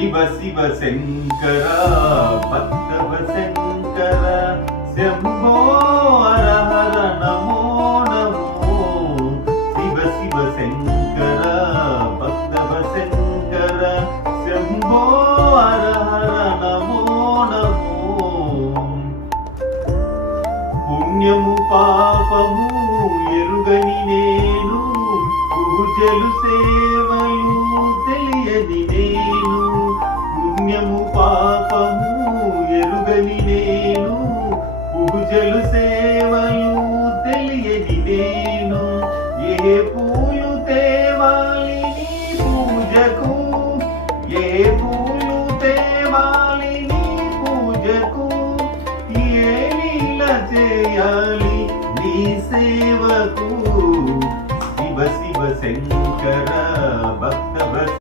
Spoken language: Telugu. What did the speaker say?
శివ శివ శంకర భక్తవ శంకర శంభో హర హర నమో నమో శివ శివ శంకర భక్తవ శంకర శంభో హర హర నమో నమో పుణ్యము పాపము ఎరుగని నేను పూజలు